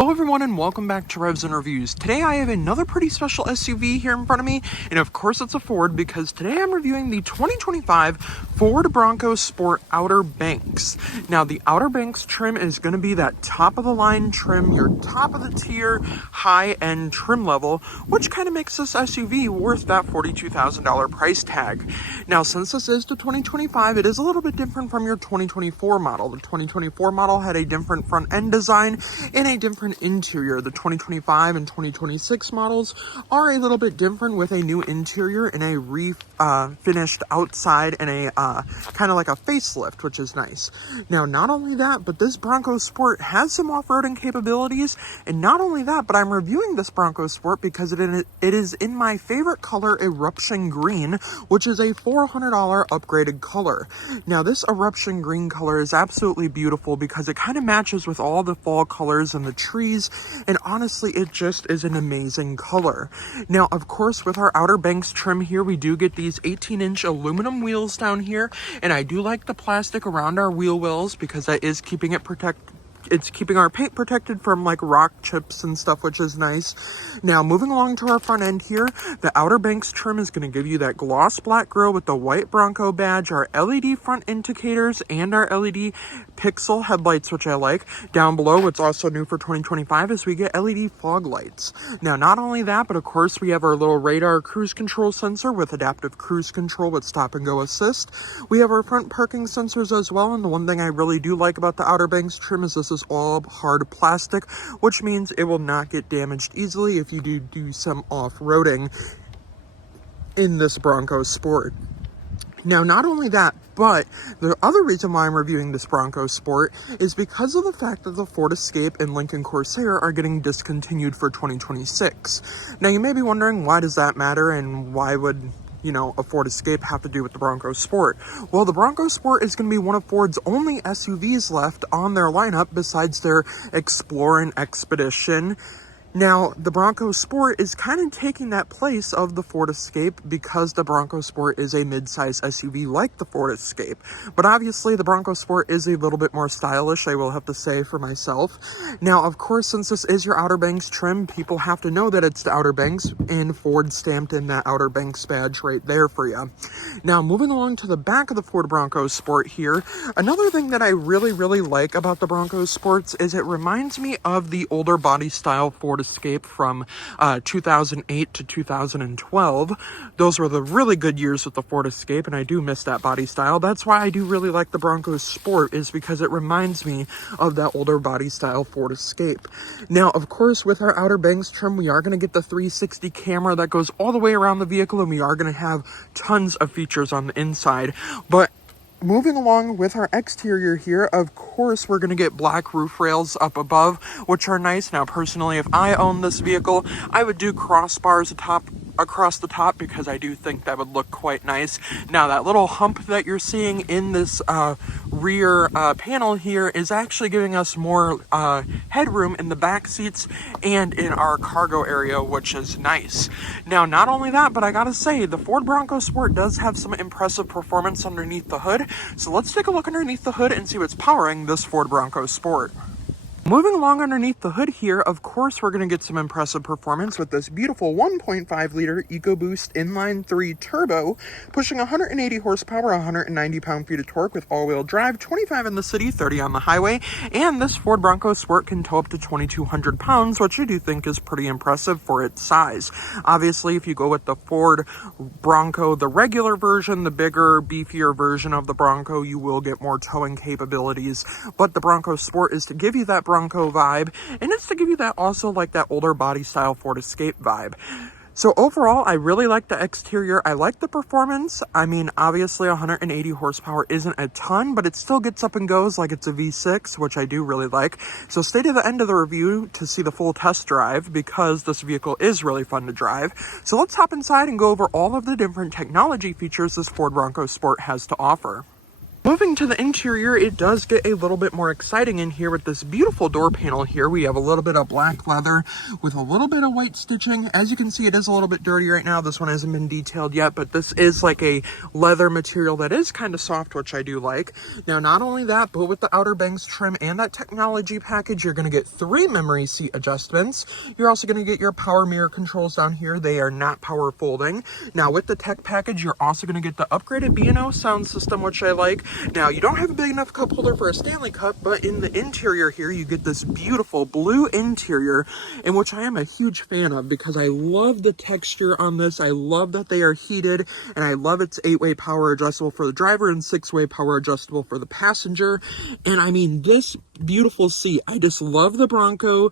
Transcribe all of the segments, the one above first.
Hello everyone and welcome back to Revs and Reviews. Today I have another pretty special SUV here in front of me, and of course it's a Ford because today I'm reviewing the 2025 Ford Bronco Sport OuterBanks. Now the OuterBanks trim is going to be that top of the line trim, your top of the tier, high end trim level, which kind of makes this SUV worth that $42,000 price tag. Now since this is the 2025, it is a little bit different from your 2024 model. The 2024 model had a different front end design and a different interior. The 2025 and 2026 models are a little bit different with a new interior and a finished outside and a kind of like a facelift, which is nice. Now, not only that, but this Bronco Sport has some off-roading capabilities, and not only that, but I'm reviewing this Bronco Sport because it is in my favorite color, Eruption Green, which is a $400 upgraded color. Now, this Eruption Green color is absolutely beautiful because it kind of matches with all the fall colors and the trees, and honestly it just is an amazing color. Now of course with our OuterBanks trim here, we do get these 18-inch aluminum wheels down here, and I do like the plastic around our wheel wells because that is keeping it protected. It's keeping our paint protected from like rock chips and stuff, which is nice. Now moving along to our front end here, the OuterBanks trim is going to give you that gloss black grille with the white Bronco badge, our LED front indicators, and our LED pixel headlights, which I like. Down below, what's also new for 2025 is we get LED fog lights. Now not only that, but of course we have our little radar cruise control sensor with adaptive cruise control with stop and go assist. We have our front parking sensors as well, and the one thing I really do like about the OuterBanks trim is this is all hard plastic, which means it will not get damaged easily if you do some off-roading in this Bronco Sport. Now, not only that, but the other reason why I'm reviewing this Bronco Sport is because of the fact that the Ford Escape and Lincoln Corsair are getting discontinued for 2026. Now, you may be wondering, why does that matter, and why would a Ford Escape have to do with the Bronco Sport? Well, the Bronco Sport is going to be one of Ford's only SUVs left on their lineup besides their Explorer and Expedition. Now, the Bronco Sport is kind of taking that place of the Ford Escape because the Bronco Sport is a mid-size SUV like the Ford Escape. But obviously, the Bronco Sport is a little bit more stylish, I will have to say for myself. Now, of course, since this is your OuterBanks trim, people have to know that it's the OuterBanks, and Ford stamped in that OuterBanks badge right there for you. Now, moving along to the back of the Ford Bronco Sport here, another thing that I really like about the Bronco Sports is it reminds me of the older body style Ford Escape from 2008 to 2012. Those were the really good years with the Ford Escape, and I do miss that body style. That's why I do really like the Bronco Sport, is because it reminds me of that older body style Ford Escape. Now, of course, with our OuterBanks trim, we are going to get the 360 camera that goes all the way around the vehicle, and we are going to have tons of features on the inside. But moving along with our exterior here, of course, we're going to get black roof rails up above, which are nice. Now, personally, if I owned this vehicle, I would do crossbars across the top because I do think that would look quite nice. Now, that little hump that you're seeing in this rear panel here is actually giving us more headroom in the back seats and in our cargo area, which is nice. Now, not only that, but I gotta say, the Ford Bronco Sport does have some impressive performance underneath the hood. So let's take a look underneath the hood and see what's powering this Ford Bronco Sport. Moving along underneath the hood here, of course, we're going to get some impressive performance with this beautiful 1.5-liter EcoBoost Inline 3 Turbo, pushing 180 horsepower, 190 pound-feet of torque with all-wheel drive, 25 in the city, 30 on the highway, and this Ford Bronco Sport can tow up to 2,200 pounds, which I do think is pretty impressive for its size. Obviously, if you go with the Ford Bronco, the regular version, the bigger, beefier version of the Bronco, you will get more towing capabilities, but the Bronco Sport is to give you that Bronco vibe, and it's to give you that also like that older body style Ford Escape vibe. So overall, I really like the exterior. I like the performance. I mean, obviously 180 horsepower isn't a ton, but it still gets up and goes like it's a V6, which I do really like. So stay to the end of the review to see the full test drive because this vehicle is really fun to drive. So let's hop inside and go over all of the different technology features this Ford Bronco Sport has to offer. Moving to the interior, it does get a little bit more exciting in here with this beautiful door panel here. We have a little bit of black leather with a little bit of white stitching. As you can see, it is a little bit dirty right now. This one hasn't been detailed yet, but this is like a leather material that is kind of soft, which I do like. Now, not only that, but with the OuterBanks trim and that technology package, you're going to get 3 memory seat adjustments. You're also going to get your power mirror controls down here. They are not power folding. Now, with the tech package, you're also going to get the upgraded B&O sound system, which I like. Now, you don't have a big enough cup holder for a Stanley Cup, but in the interior here, you get this beautiful blue interior, in which I am a huge fan of because I love the texture on this. I love that they are heated, and I love it's 8-way power adjustable for the driver and 6-way power adjustable for the passenger. And I mean, this beautiful seat, I just love the Bronco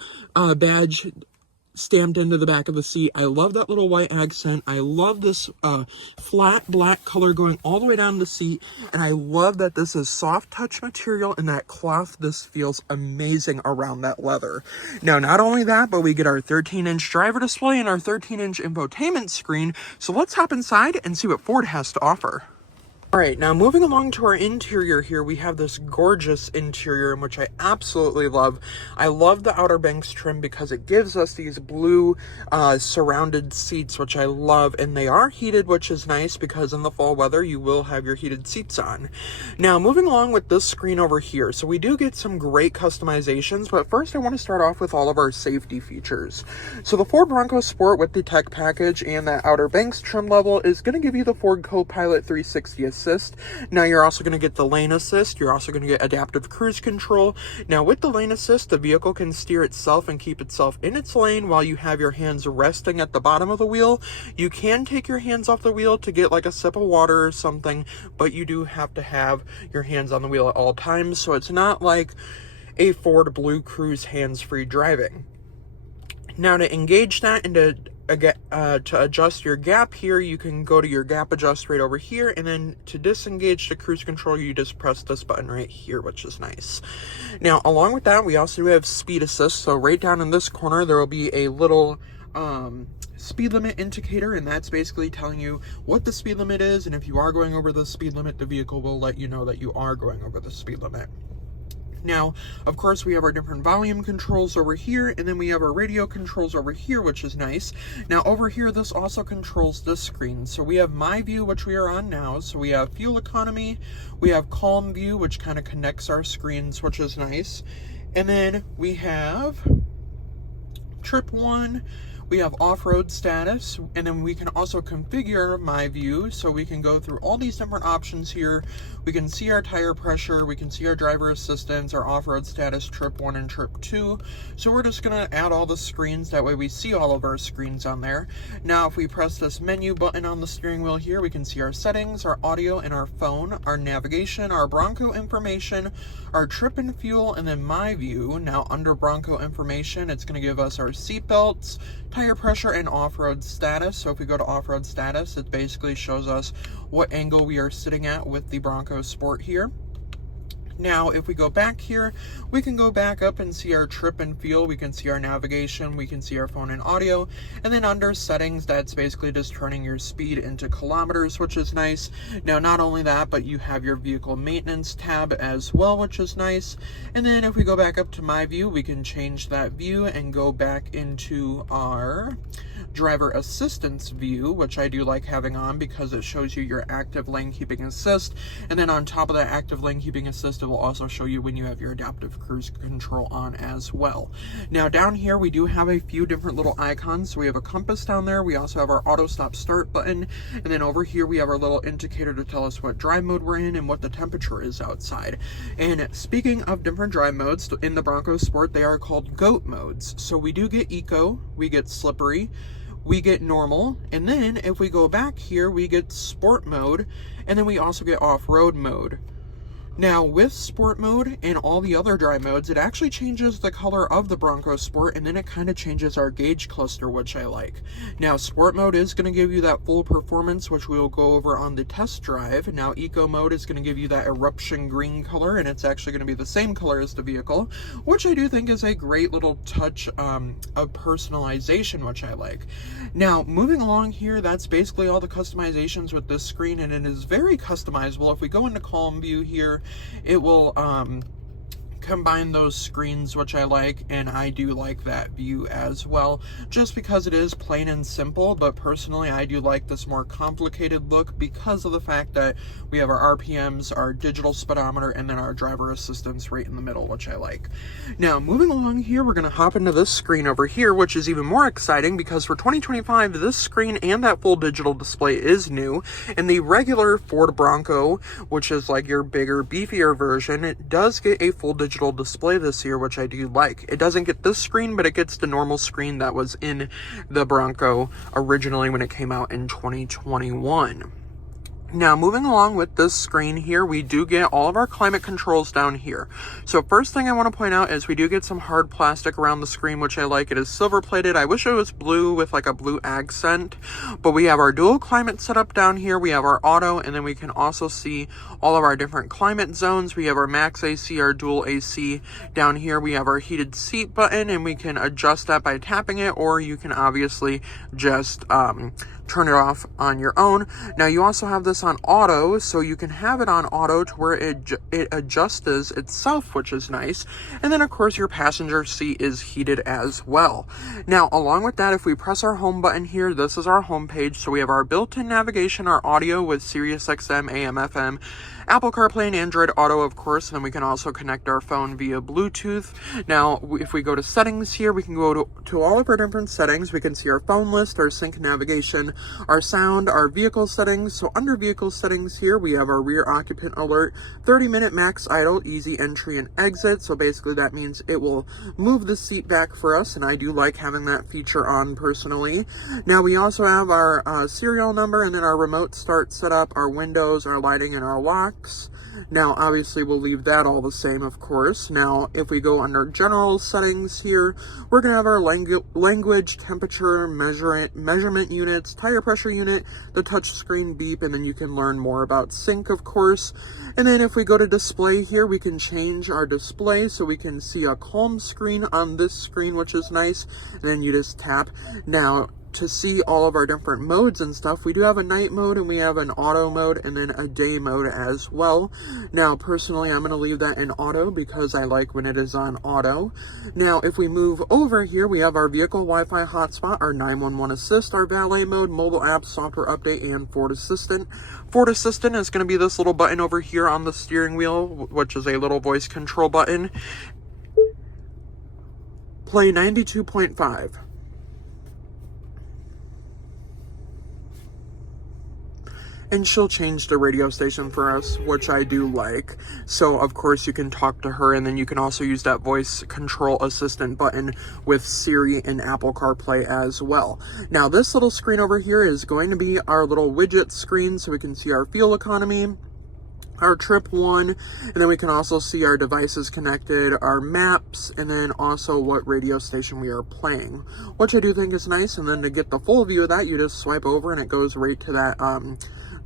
badge stamped into the back of the seat. I love that little white accent. I love this flat black color going all the way down the seat, and I love that this is soft touch material and that cloth. This feels amazing around that leather. Now, not only that, but we get our 13-inch driver display and our 13-inch infotainment screen. So let's hop inside and see what Ford has to offer. All right, now moving along to our interior here, we have this gorgeous interior, in which I absolutely love. I love the OuterBanks trim because it gives us these blue surrounded seats, which I love, and they are heated, which is nice because in the fall weather, you will have your heated seats on. Now, moving along with this screen over here, so we do get some great customizations, but first I want to start off with all of our safety features. So the Ford Bronco Sport with the tech package and that OuterBanks trim level is going to give you the Ford Co-Pilot 360 assist. Now, you're also going to get the lane assist. You're also going to get adaptive cruise control. Now, with the lane assist, the vehicle can steer itself and keep itself in its lane while you have your hands resting at the bottom of the wheel. You can take your hands off the wheel to get like a sip of water or something, but you do have to have your hands on the wheel at all times, so it's not like a Ford Blue Cruise hands-free driving. Now, to engage that and to adjust your gap here, you can go to your gap adjust right over here, and then to disengage the cruise control, you just press this button right here, which is nice. Now, along with that, we also have speed assist. So right down in this corner, there will be a little speed limit indicator, and that's basically telling you what the speed limit is, and if you are going over the speed limit, the vehicle will let you know that you are going over the speed limit. Now, of course, we have our different volume controls over here, and then we have our radio controls over here, which is nice. Now, over here, this also controls this screen. So we have My View, which we are on now. So we have Fuel Economy, we have Calm View, which kind of connects our screens, which is nice. And then we have Trip 1, we have off-road status, and then we can also configure My View, so we can go through all these different options here. We can see our tire pressure, we can see our driver assistance, our off-road status, Trip 1 and Trip 2. So we're just going to add all the screens, that way we see all of our screens on there. Now, if we press this menu button on the steering wheel here, we can see our settings, our audio, and our phone, our navigation, our Bronco information, our trip and fuel, and then My View. Now, under Bronco information, it's going to give us our seat belts, tire pressure, and off-road status. So if we go to off-road status, it basically shows us what angle we are sitting at with the Bronco Sport here. Now, if we go back here, we can go back up and see our trip and fuel. We can see our navigation, we can see our phone and audio, and then under settings, that's basically just turning your speed into kilometers, which is nice. Now, not only that, but you have your vehicle maintenance tab as well, which is nice. And then if we go back up to My View, we can change that view and go back into our driver assistance view, which I do like having on because it shows you your active lane keeping assist, and then on top of that active lane keeping assist, it will also show you when you have your adaptive cruise control on as well. Now, down here we do have a few different little icons. So we have a compass down there, we also have our auto stop start button, and then over here we have our little indicator to tell us what drive mode we're in and what the temperature is outside. And speaking of different drive modes, in the Bronco Sport, they are called GOAT modes. So we do get eco, we get slippery, we get normal, and then if we go back here, we get sport mode, and then we also get off-road mode. Now, with Sport mode and all the other drive modes, it actually changes the color of the Bronco Sport, and then it kind of changes our gauge cluster, which I like. Now, Sport mode is going to give you that full performance, which we will go over on the test drive. Now, Eco mode is going to give you that eruption green color, and it's actually going to be the same color as the vehicle, which I do think is a great little touch of personalization, which I like. Now, moving along here, that's basically all the customizations with this screen, and it is very customizable. If we go into column view here, it will combine those screens, which I like, and I do like that view as well, just because it is plain and simple. But personally, I do like this more complicated look because of the fact that we have our RPMs, our digital speedometer, and then our driver assistance right in the middle, which I like. Now, moving along here, we're going to hop into this screen over here, which is even more exciting because for 2025, this screen and that full digital display is new, and the regular Ford Bronco, which is like your bigger, beefier version, it does get a full digital display this year, which I do like. It doesn't get this screen, but it gets the normal screen that was in the Bronco originally when it came out in 2021. Now, moving along with this screen here, we do get all of our climate controls down here. So first thing I want to point out is we do get some hard plastic around the screen, which I like. It is silver plated. I wish it was blue with like a blue accent, but we have our dual climate setup down here. We have our auto, and then we can also see all of our different climate zones. We have our max AC, our dual AC down here. We have our heated seat button, and we can adjust that by tapping it, or you can obviously just turn it off on your own. Now, you also have this on auto, so you can have it on auto to where it adjusts itself, which is nice. And then, of course, your passenger seat is heated as well. Now, along with that, if we press our home button here, this is our home page. So we have our built-in navigation, our audio with Sirius XM, AM, FM, Apple CarPlay and Android Auto, of course, and then we can also connect our phone via Bluetooth. Now, if we go to settings here, we can go to all of our different settings. We can see our phone list, our sync navigation, our sound, our vehicle settings. So under vehicle settings here, we have our rear occupant alert, 30-minute max idle, easy entry and exit. So basically that means it will move the seat back for us, and I do like having that feature on personally. Now, we also have our serial number, and then our remote start setup, our windows, our lighting, and our locks. Now, obviously, we'll leave that all the same, of course. Now, if we go under general settings here, we're going to have our language, temperature, measurement units, tire pressure unit, the touchscreen beep, and then you can learn more about sync, of course. And then if we go to display here, we can change our display so we can see a calm screen on this screen, which is nice. And then you just tap. Now, to see all of our different modes and stuff, we do have a night mode, and we have an auto mode, and then a day mode as well. Now, personally, I'm going to leave that in auto because I like when it is on auto. Now, if we move over here, we have our vehicle Wi-Fi hotspot, our 911 assist, our valet mode, mobile apps, software update, and Ford Assistant. Ford Assistant is going to be this little button over here on the steering wheel, which is a little voice control button. Play 92.5. And she'll change the radio station for us, which I do like. So, of course, you can talk to her, and then you can also use that voice control assistant button with Siri and Apple CarPlay as well. Now, this little screen over here is going to be our little widget screen, so we can see our fuel economy, our trip one, and then we can also see our devices connected, our maps, and then also what radio station we are playing, which I do think is nice. And then to get the full view of that, you just swipe over, and it goes right to that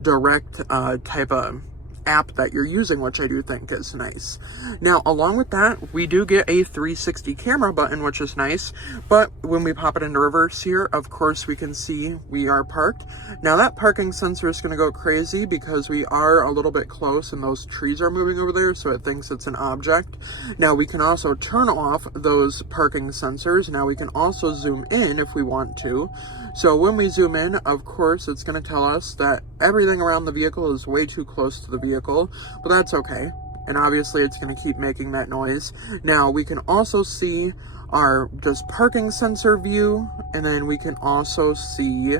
direct type of app that you're using, which I do think is nice. Now, along with that, we do get a 360 camera button, which is nice, but when we pop it into reverse here, of course, we can see we are parked. Now, that parking sensor is going to go crazy because we are a little bit close and those trees are moving over there, so it thinks it's an object. Now, we can also turn off those parking sensors. Now, we can also zoom in if we want to. So when we zoom in, of course, it's going to tell us that everything around the vehicle is way too close to the vehicle, but that's okay. And obviously, it's going to keep making that noise. Now, we can also see our just parking sensor view, and then we can also see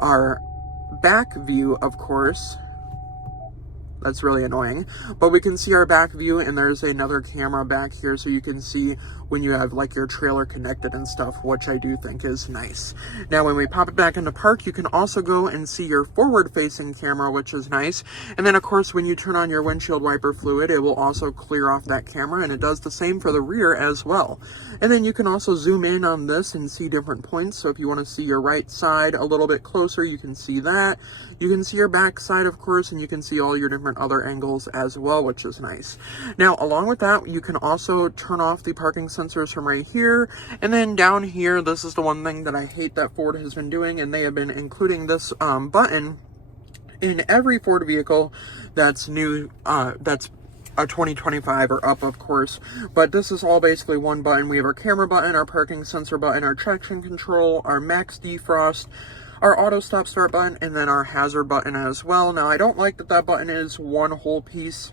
our back view, of course. That's really annoying. But we can see our back view, and there's another camera back here so you can see when you have like your trailer connected and stuff, which I do think is nice. Now when we pop it back into park, you can also go and see your forward facing camera, which is nice. And then of course when you turn on your windshield wiper fluid, it will also clear off that camera, and it does the same for the rear as well. And then you can also zoom in on this and see different points. So if you want to see your right side a little bit closer, you can see that. You can see your back side, of course, and you can see all your different other angles as well, which is nice. Now, along with that, you can also turn off the parking sensors from right here. And then down here, this is the one thing that I hate that Ford has been doing, and they have been including this button in every Ford vehicle that's new, that's a 2025 or up, of course. But this is all basically one button. We have our camera button, our parking sensor button, our traction control, our max defrost, our auto stop start button, and then our hazard button as well. Now, I don't like that that button is one whole piece,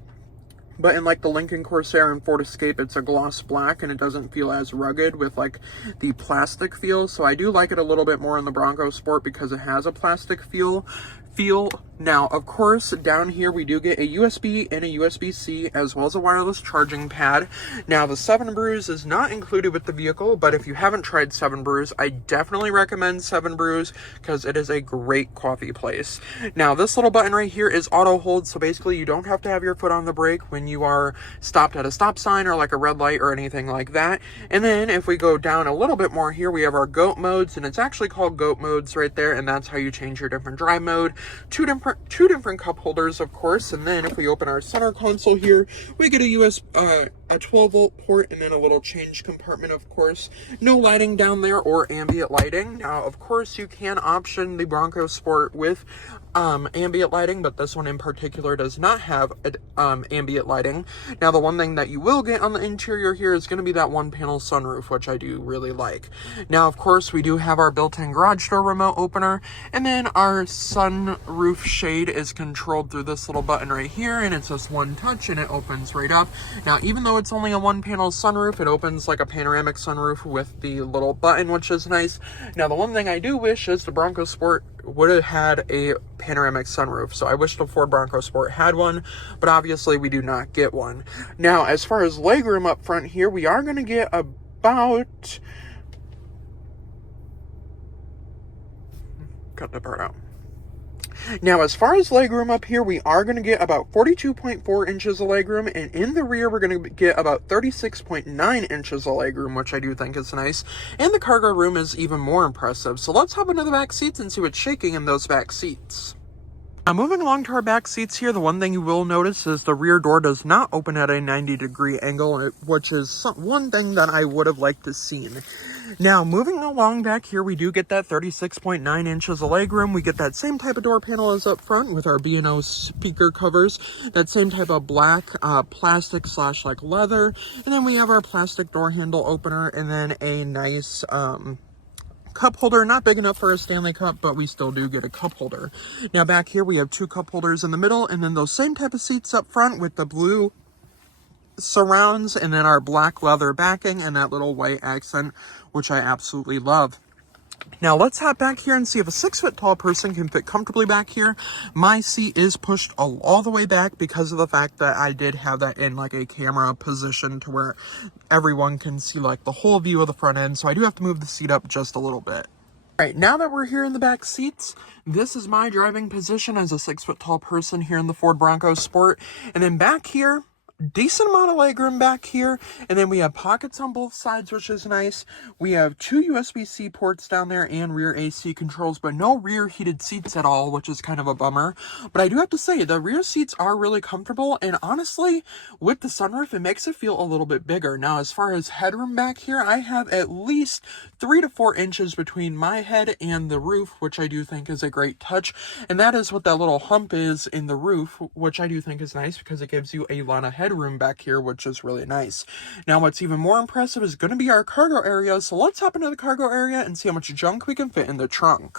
but in like the Lincoln Corsair and Ford Escape, it's a gloss black and it doesn't feel as rugged with like the plastic feel. So I do like it a little bit more in the Bronco Sport because it has a plastic feel. Now, of course, down here we do get a USB and a USB-C as well as a wireless charging pad. Now, the 7 Brews is not included with the vehicle, but if you haven't tried 7 Brews, I definitely recommend 7 Brews because it is a great coffee place. Now, this little button right here is auto hold, so basically you don't have to have your foot on the brake when you are stopped at a stop sign or like a red light or anything like that. And then if we go down a little bit more here, we have our GOAT modes, and it's actually called GOAT modes right there, and that's how you change your different drive mode. Two different cup holders, of course. And then if we open our center console here, we get a 12 volt port and then a little change compartment, of course. No lighting down there or ambient lighting. Now, of course, you can option the Bronco Sport with ambient lighting, but this one in particular does not have ambient lighting. Now, the one thing that you will get on the interior here is going to be that one panel sunroof, which I do really like. Now, of course, we do have our built-in garage door remote opener, and then our sunroof shade is controlled through this little button right here, and it's just one touch and it opens right up. Now, even though it's only a one panel sunroof, it opens like a panoramic sunroof with the little button, which is nice. Now, the one thing I do wish is the Bronco Sport would have had a panoramic sunroof. So I wish the Ford Bronco Sport had one, but obviously we do not get one. Now, as far as legroom up front here, we are going to get about... Cut that part out. Now, as far as legroom up here, we are going to get about 42.4 inches of legroom, and in the rear, we're going to get about 36.9 inches of legroom, which I do think is nice. And the cargo room is even more impressive. So let's hop into the back seats and see what's shaking in those back seats. Now, moving along to our back seats here, the one thing you will notice is the rear door does not open at a 90-degree angle, which is one thing that I would have liked to see. Now, moving along back here, we do get that 36.9 inches of legroom. We get that same type of door panel as up front with our B&O speaker covers, that same type of black plastic / like leather, and then we have our plastic door handle opener, and then a nice cup holder, not big enough for a Stanley Cup, but we still do get a cup holder. Now, back here we have 2 cup holders in the middle, and then those same type of seats up front with the blue surrounds, and then our black leather backing and that little white accent, which I absolutely love. Now, let's hop back here and see if a 6-foot tall person can fit comfortably back here. My seat is pushed all the way back because of the fact that I did have that in like a camera position to where everyone can see like the whole view of the front end. So I do have to move the seat up just a little bit. All right, now that we're here in the back seats, this is my driving position as a 6-foot tall person here in the Ford Bronco Sport. And then back here, decent amount of legroom back here, and then we have pockets on both sides, which is nice. We have 2 USB-C ports down there and rear AC controls, but no rear heated seats at all, which is kind of a bummer. But I do have to say, the rear seats are really comfortable, and honestly, with the sunroof, it makes it feel a little bit bigger. Now, as far as headroom back here, I have at least 3 to 4 inches between my head and the roof, which I do think is a great touch, and that is what that little hump is in the roof, which I do think is nice because it gives you a lot of headroom back here, which is really nice. Now, what's even more impressive is going to be our cargo area, so let's hop into the cargo area and see how much junk we can fit in the trunk.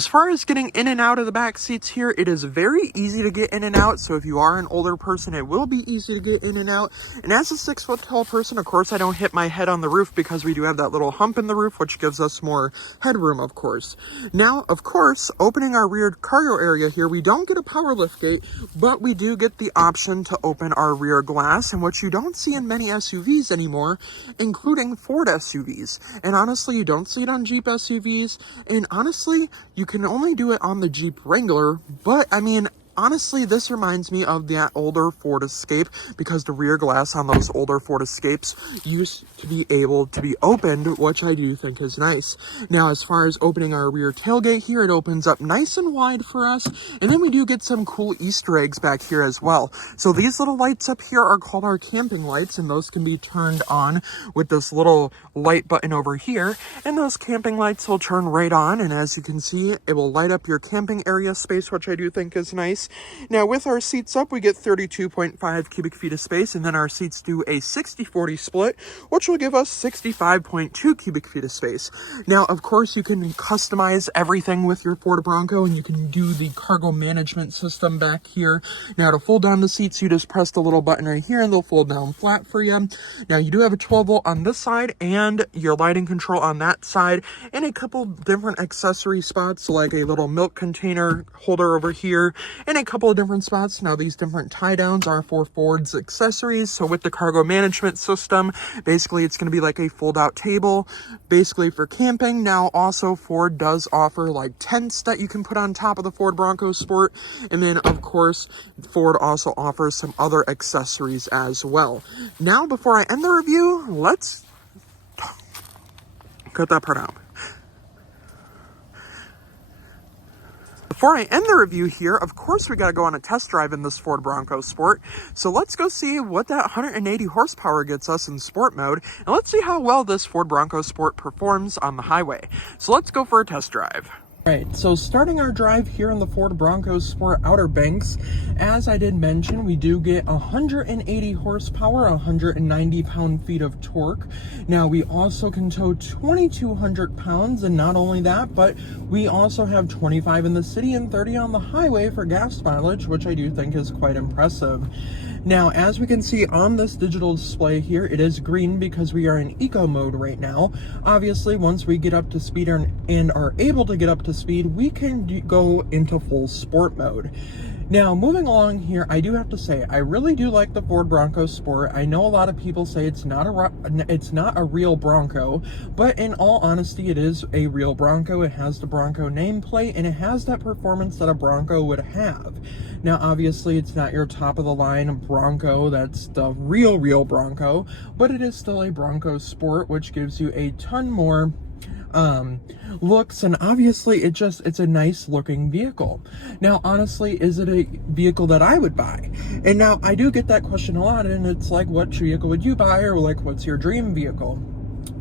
As far as getting in and out of the back seats here, it is very easy to get in and out. So if you are an older person, it will be easy to get in and out. And as a 6-foot tall person, of course, I don't hit my head on the roof because we do have that little hump in the roof, which gives us more headroom, of course. Now, of course, opening our rear cargo area here, we don't get a power lift gate, but we do get the option to open our rear glass, and what you don't see in many SUVs anymore, including Ford SUVs. And honestly, you don't see it on Jeep SUVs. And honestly, you can only do it on the Jeep Wrangler, but I mean, honestly, this reminds me of that older Ford Escape because the rear glass on those older Ford Escapes used to be able to be opened, which I do think is nice. Now, as far as opening our rear tailgate here, it opens up nice and wide for us. And then we do get some cool Easter eggs back here as well. So these little lights up here are called our camping lights, and those can be turned on with this little light button over here. And those camping lights will turn right on. And as you can see, it will light up your camping area space, which I do think is nice. Now, with our seats up, we get 32.5 cubic feet of space, and then our seats do a 60-40 split, which will give us 65.2 cubic feet of space. Now, of course, you can customize everything with your Ford Bronco, and you can do the cargo management system back here. Now, to fold down the seats, you just press the little button right here, and they'll fold down flat for you. Now, you do have a 12-volt on this side, and your lighting control on that side, and a couple different accessory spots, like a little milk container holder over here, and a couple of different spots. Now, these different tie downs are for Ford's accessories. So with the cargo management system, basically it's going to be like a fold out table, basically for camping. Now, also Ford does offer like tents that you can put on top of the Ford Bronco Sport. And then of course, Ford also offers some other accessories as well. Now, before I end the review, let's cut that part out. Before I end the review here, of course, we got to go on a test drive in this Ford Bronco Sport. So let's go see what that 180 horsepower gets us in sport mode. And let's see how well this Ford Bronco Sport performs on the highway. So let's go for a test drive. Right, so starting our drive here in the Ford Bronco Sport Outer Banks, as I did mention, we do get 180 horsepower, 190 pound-feet of torque. Now, we also can tow 2,200 pounds, and not only that, but we also have 25 in the city and 30 on the highway for gas mileage, which I do think is quite impressive. Now, as we can see on this digital display here, it is green because we are in eco mode right now. Obviously, once we get up to speed and are able to get up to speed, we can go into full sport mode. Now, moving along here, I do have to say, I really do like the Ford Bronco Sport. I know a lot of people say it's not a real Bronco, but in all honesty, it is a real Bronco. It has the Bronco nameplate, and it has that performance that a Bronco would have. Now, obviously, it's not your top-of-the-line Bronco. That's the real Bronco, but it is still a Bronco Sport, which gives you a ton more looks, and obviously it's a nice looking vehicle. Now, honestly, is it a vehicle that I would buy? And now I do get that question a lot, and it's like, what vehicle would you buy, or like, what's your dream vehicle?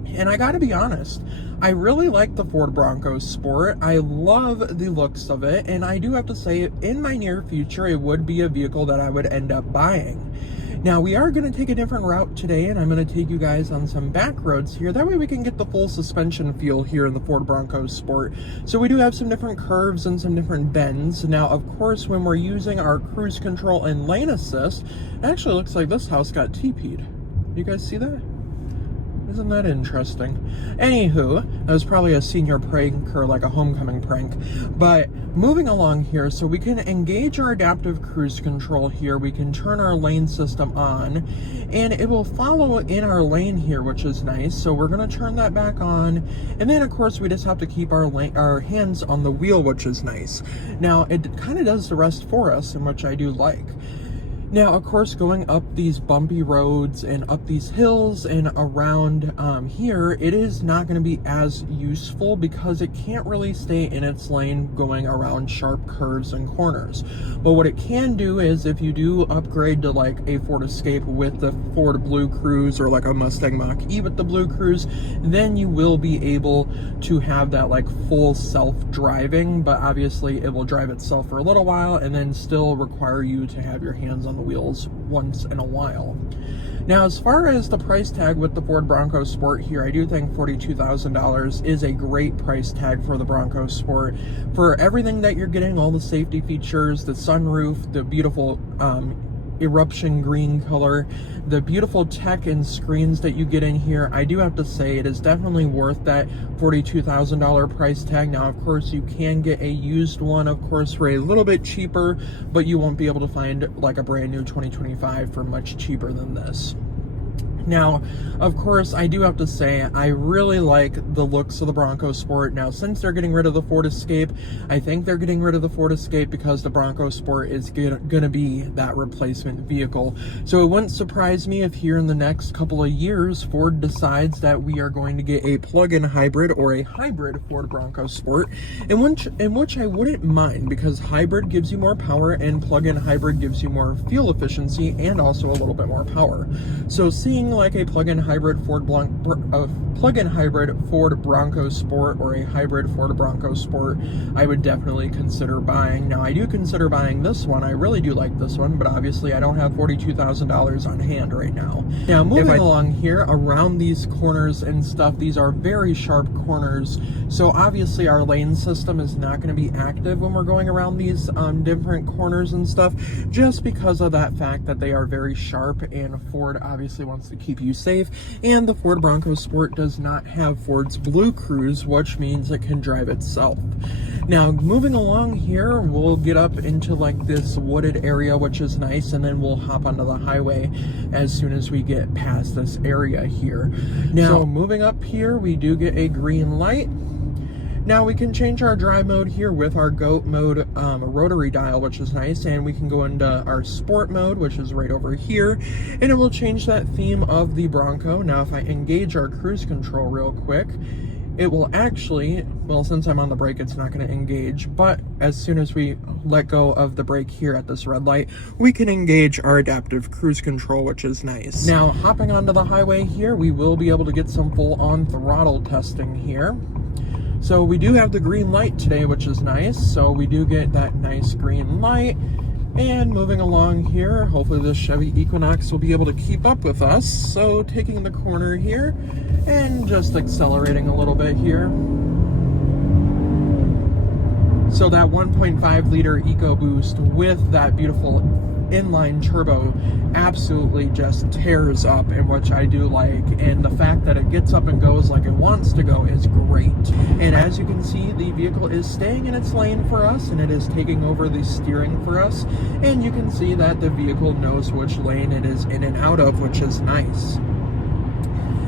And I gotta be honest, I really like the Ford Bronco Sport. I love the looks of it, and I do have to say, in my near future, it would be a vehicle that I would end up buying. Now, we are going to take a different route today, and I'm going to take you guys on some back roads here. That way we can get the full suspension feel here in the Ford Bronco Sport. So we do have some different curves and some different bends. Now, of course, when we're using our cruise control and lane assist, it actually looks like this house got TP'd. You guys see that? Isn't that interesting? Anywho, that was probably a senior prank or like a homecoming prank. But moving along here, so we can engage our adaptive cruise control here. We can turn our lane system on, and it will follow in our lane here, which is nice. So we're going to turn that back on. And then, of course, we just have to keep our hands on the wheel, which is nice. Now, it kind of does the rest for us, and which I do like. Now, of course, going up these bumpy roads and up these hills and around here, it is not going to be as useful because it can't really stay in its lane going around sharp curves and corners. But what it can do is, if you do upgrade to like a Ford Escape with the Ford Blue Cruise, or like a Mustang Mach-E with the Blue Cruise, then you will be able to have that like full self-driving, but obviously it will drive itself for a little while and then still require you to have your hands on the wheels once in a while. Now, as far as the price tag with the Ford Bronco Sport here, I do think $42,000 is a great price tag for the Bronco Sport. For everything that you're getting, all the safety features, the sunroof, the beautiful eruption green color, the beautiful tech and screens that you get in here, I do have to say it is definitely worth that $42,000 price tag. Now, of course, you can get a used one, of course, for a little bit cheaper, but you won't be able to find like a brand new 2025 for much cheaper than this. Now, of course, I do have to say, I really like the looks of the Bronco Sport. Now, since they're getting rid of the Ford Escape, I think they're getting rid of the Ford Escape because the Bronco Sport is going to be that replacement vehicle. So it wouldn't surprise me if here in the next couple of years, Ford decides that we are going to get a plug-in hybrid or a hybrid Ford Bronco Sport, in which I wouldn't mind, because hybrid gives you more power and plug-in hybrid gives you more fuel efficiency and also a little bit more power. So seeing like a plug-in hybrid Ford Bronco Sport or a hybrid Ford Bronco Sport, I would definitely consider buying. Now, I do consider buying this one. I really do like this one, but obviously I don't have $42,000 on hand right now. Now, moving along here around these corners and stuff, these are very sharp corners, so obviously our lane system is not going to be active when we're going around these different corners and stuff, just because of that fact that they are very sharp, and Ford obviously wants to keep you safe, and the Ford Bronco Sport does not have Ford's Blue Cruise, which means it can drive itself. Now, moving along here, we'll get up into like this wooded area, which is nice, and then we'll hop onto the highway as soon as we get past this area here. Now, moving up here, we do get a green light. Now, we can change our drive mode here with our GOAT mode rotary dial, which is nice, and we can go into our sport mode, which is right over here, and it will change that theme of the Bronco. Now, if I engage our cruise control real quick, it will actually, well, since I'm on the brake, it's not going to engage, but as soon as we let go of the brake here at this red light, we can engage our adaptive cruise control, which is nice. Now, hopping onto the highway here, we will be able to get some full-on throttle testing here. So we do have the green light today, which is nice. So we do get that nice green light. And moving along here, hopefully this Chevy Equinox will be able to keep up with us. So taking the corner here and just accelerating a little bit here. So that 1.5 liter EcoBoost with that beautiful inline turbo absolutely just tears up, and which I do like, and the fact that it gets up and goes like it wants to go is great. And as you can see, the vehicle is staying in its lane for us, and it is taking over the steering for us, and you can see that the vehicle knows which lane it is in and out of, which is nice.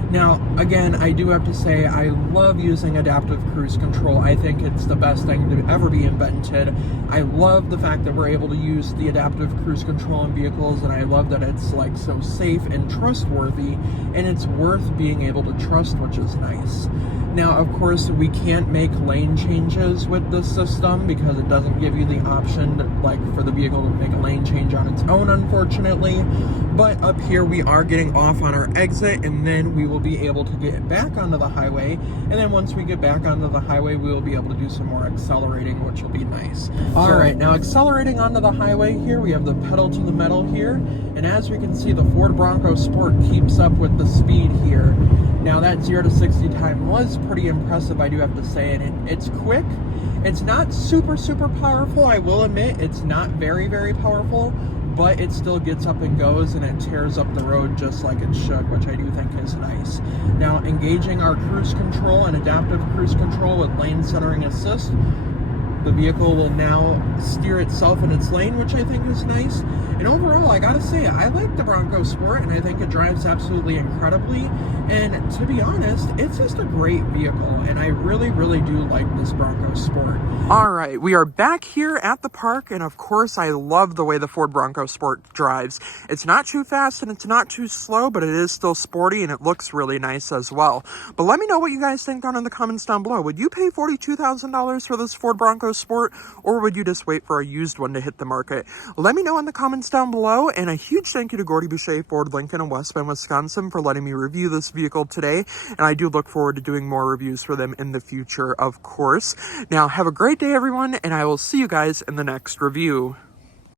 Now, again, I do have to say, I love using adaptive cruise control. I think it's the best thing to ever be invented. I love the fact that we're able to use the adaptive cruise control in vehicles, and I love that it's like so safe and trustworthy, and it's worth being able to trust, which is nice. Now, of course, we can't make lane changes with this system because it doesn't give you the option to, like, for the vehicle to make a lane change on its own, unfortunately. But up here, we are getting off on our exit, and then we will be able to get back onto the highway. And then once we get back onto the highway, we will be able to do some more accelerating, which will be nice. All right, now accelerating onto the highway here, we have the pedal to the metal here. And as we can see, the Ford Bronco Sport keeps up with the speed here. Now that 0 to 60 time was pretty impressive, I do have to say, and it's quick. It's not super powerful, I will admit. It's not very powerful, but it still gets up and goes, and it tears up the road just like it should, which I do think is nice. Now, engaging our cruise control and adaptive cruise control with lane centering assist, the vehicle will now steer itself in its lane, which I think is nice. And overall, I gotta say, I like the Bronco Sport, and I think it drives absolutely incredibly. And to be honest, it's just a great vehicle, and I really do like this Bronco Sport. All right, we are back here at the park, and of course, I love the way the Ford Bronco Sport drives. It's not too fast and it's not too slow, but it is still sporty, and it looks really nice as well. But let me know what you guys think down in the comments down below. Would you pay $42,000 for this Ford Bronco Sport, or would you just wait for a used one to hit the market? Let me know in the comments down below, and a huge thank you to Gordie, Boucher, Ford, Lincoln, in West Bend, Wisconsin for letting me review this vehicle today, and I do look forward to doing more reviews for them in the future, of course. Now, have a great day, everyone, and I will see you guys in the next review.